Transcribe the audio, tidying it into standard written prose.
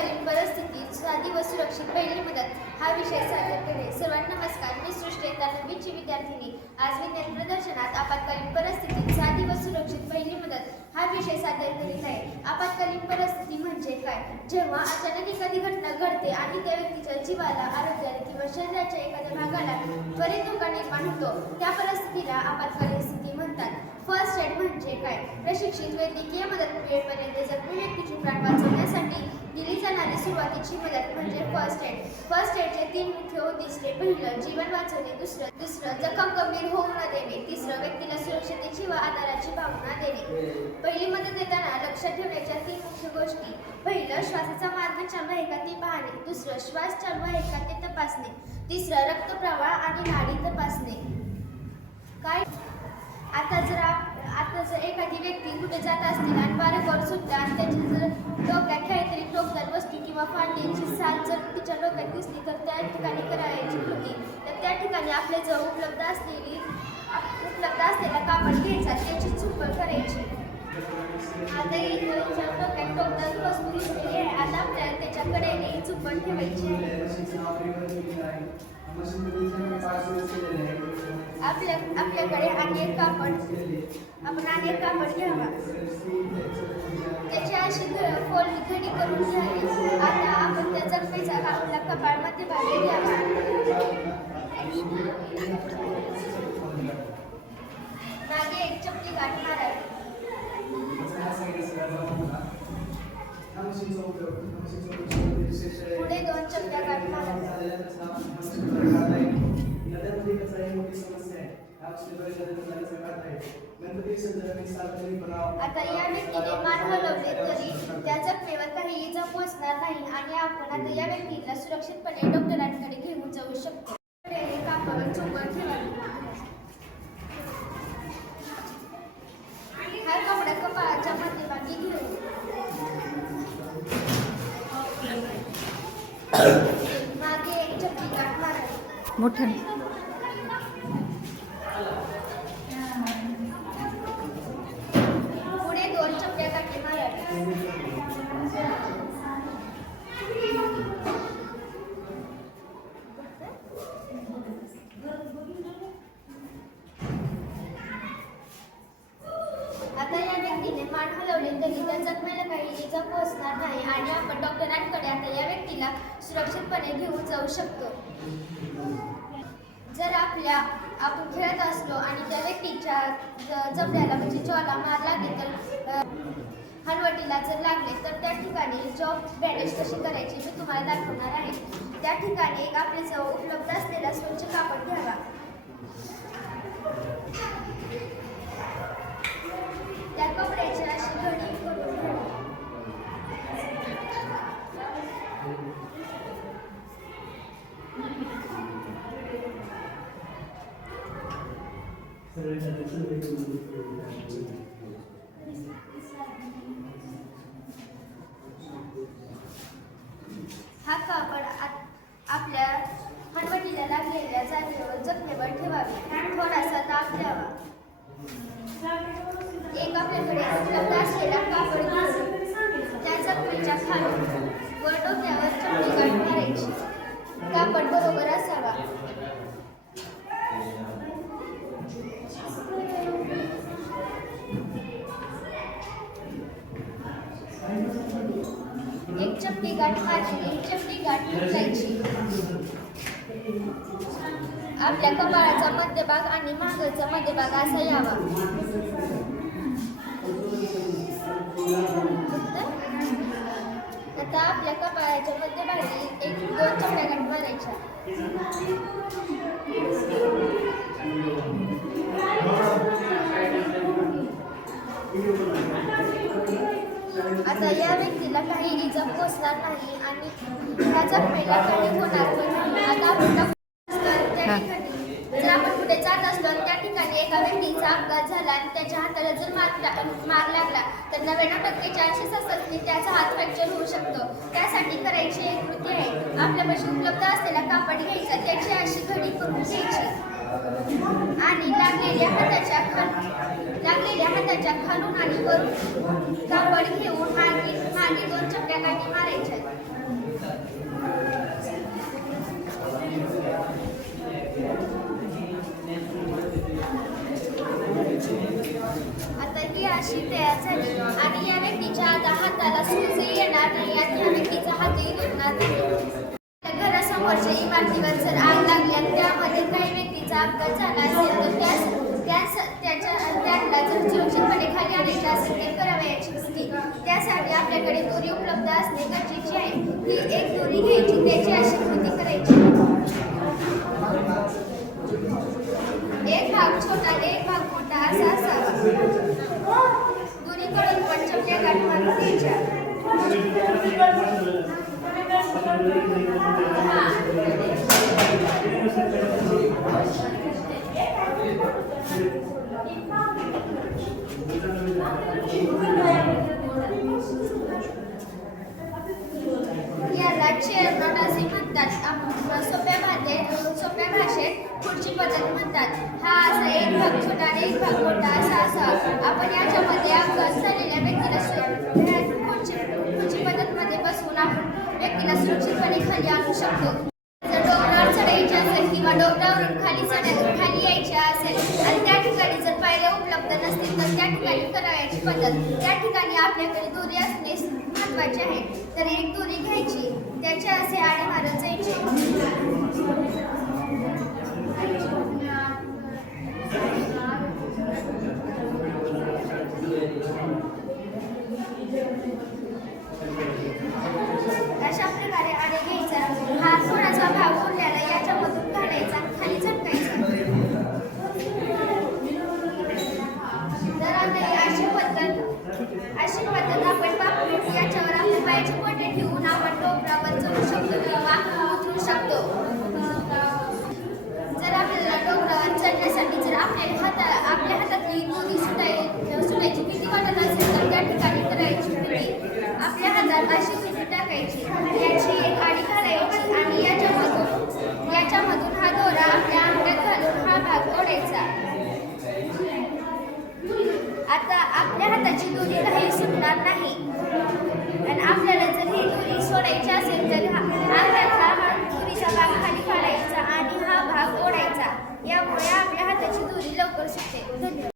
आपत्कालीन परिस्थितीत साधी व सुरक्षित पहिली मदत हा विषय सादर करणे. सर्वांना नमस्कार. मी सृष्टी इयत्ता 9वीची विद्यार्थिनी. आज विज्ञान प्रदर्शनात आपत्कालीन परिस्थितीत साधी व सुरक्षित पहिली मदत हा विषय सादर करीत आहे. आपत्कालीन परिस्थिती म्हणजे काय? जेव्हा अचानक एखादी घटना घडते आणि त्या व्यक्तीच्या जीवाला, आरोग्याला किंवा शरीराच्या एखाद्या भागाला त्वरित धोका निर्माण होतो, त्या परिस्थितीला आपत्कालीन स्थिती म्हणतात. फर्स्ट एड म्हणजे काय? प्रशिक्षित वैद्यकीय मदत मिळेपर्यंत जखमी व्यक्तीचे प्राण वाचवण्यासाठी दिली जाणारी सुरुवातीची मदत म्हणजे फर्स्ट एड. फर्स्ट एडचे 3 मुख्य उद्दिष्टे: पहिलं, जीवन वाचवणे. दुसरं, जखम गंभीर होऊ न देणे. तिसरं, व्यक्तीला सुरक्षिततेची व आधाराची भावना देणे. पहिली मदत देताना लक्षात ठेवण्याच्या 3 मुख्य गोष्टी: पहिलं, श्वासाचा मार्ग चालू आहे का ते पाहणे. दुसरं, श्वास चालू आहे का ते तपासणे. तिसरं, रक्तप्रवाह आणि नाडी तपासणे. काय आता जर एखादी व्यक्ती कुठे जात असतील आणि वारेवर सुटते आणि त्याच्या जर डोक्यात काहीतरी टोकदार वस्तू किंवा फांदीची साल जर तिच्या डोक्यात दिसली तर त्या ठिकाणी करायची कृती. तर त्या ठिकाणी आपल्या जवळ उपलब्ध असलेला कापड घ्यायचा, त्याची चुप्पल करायची. आता इथं डोक्यात टोकदार वस्तू दिसलेली आहे. आता आपल्याला त्याच्याकडे चुप्पल ठेवायची आहे. आपल्याकडे अनेक कापड घ्यावा. त्याची अशी घडी करून घ्यावी. आता आपण त्या जखमेचा आपल्या कपाळामध्ये भाग घ्यावा. मागे एक चपटी गाठ मारावी. पुढे 2 चपट्या गाठ माराव्या. आता या व्यक्तीने मान हलवले तरी त्या जखमेवर काही इजा पोहोचणार नाही आणि आपण आता या व्यक्तीला सुरक्षितपणे डॉक्टरांकडे घेऊन जाऊ शकतो. कापड चुंबन ठेवावे. हा कपडा कपाळाच्या मध्यभागी घेऊ. मागे एक चपटी गाठ मारावी. मोठं पुढे 2 चपट्या गाठी माराव्या. आता या व्यक्तीने मान हलवले तरी त्या जखमेला काही इजा पोहोचणार नाही आणि आपण डॉक्टरांकडे आता या व्यक्तीला सुरक्षितपणे घेऊन जाऊ शकतो. जर आपण खेळत असलो आणि त्या व्यक्तीच्या जबड्याला म्हणजे जॉला मार लागले तर हलवटीला जर लागले तर त्या ठिकाणी जॉब बँडेज कशी करायची मी तुम्हाला दाखवणार आहे. त्या ठिकाणी एक आपल्याजवळ उपलब्ध असलेला स्वच्छ कापड घ्यावा. त्या कपड्याची अशी घडी करून घ्यावी. हा कापड आपल्या हलवटीला लागलेल्या जागेवर जखमेवर ठेवावे. थोडासा दाब द्यावा. एक आपल्याकडे उपलब्ध असलेला कापड घेऊन त्या जखमेच्या खालून वर डोक्यावर चपटी गाठ मारायची. कापड बरोबर असावा. एक चपटी गाठ मारली. एक चपटी गाठ उचलायची. आपल्या कपाळाचा मध्यभाग आणि मागचा मध्यभाग असा यावा. आता आपल्या कपाळाच्या मध्यभागी 1-2 चपट्या गाठ मारायच्या. आता या व्यक्तीला काही इजा पोहोचणार नाही आणि ह्या जखमेला काही होणार नाही. आता आपण त्या ठिकाणी जर आपण कुठे जात असलो आणि त्या ठिकाणी एका व्यक्तीचा अपघात झाला आणि त्याच्या हाताला जर मार लागला तर 99% असतात की त्याचा हात फ्रॅक्चर होऊ शकतो. त्यासाठी करायची एक कृती आहे. आपल्यापाशी उपलब्ध असलेला कापड घ्यायचा, त्याची अशी घडी करून घ्यायची आणि लागलेल्या हाताच्या खालून आणि वरून कापड घेऊन मागे 2 चपट्या गाठी मारायच्या. कोणतीही घटना झाली. घरासमोरच्या इमारतीवर जर आग लागली आणि त्यामध्ये काही व्यक्तीचा अपघात झाला असेल तर त्यांना जर सुरक्षितपणे खाली आणायचे असेल तर करावयाची कृती. त्यासाठी आपल्याकडे दोरी उपलब्ध असणे गरजेचे आहे. ही एक दोरी घ्यायची, त्याची अशी कृती करायची. एक भाग छोटा एक भाग मोठा असा असावा. दोन्हीकडून पण चपल्या गाठी मारून घ्यायच्या. याला चेअर नॉट असे म्हणतात. सोप्या भाषेत पुढची पद्धत म्हणतात. हा असा एक भाग छोटा आणि एक भाग मोठा असा असावा. आपण याच्यामध्ये अपघात झालेल्या व्यक्तीला पुढची पद्धतमध्ये बसवून आपण व्यक्तीला सुरक्षितपणे खाली आणू शकतो. जर डोंगरावर चढायचे असेल किंवा डोंगरावरून खाली यायचे असेल आणि त्या ठिकाणी जर पायऱ्या उपलब्ध नसतील तर त्या ठिकाणी करावयाची पद्धत. त्या ठिकाणी आपल्याकडे दोरी असणे महत्त्वाचे आहे. तर एक दोरी घ्यायची, त्याच्या असे आडे मारत जायचे. अशा प्रकारे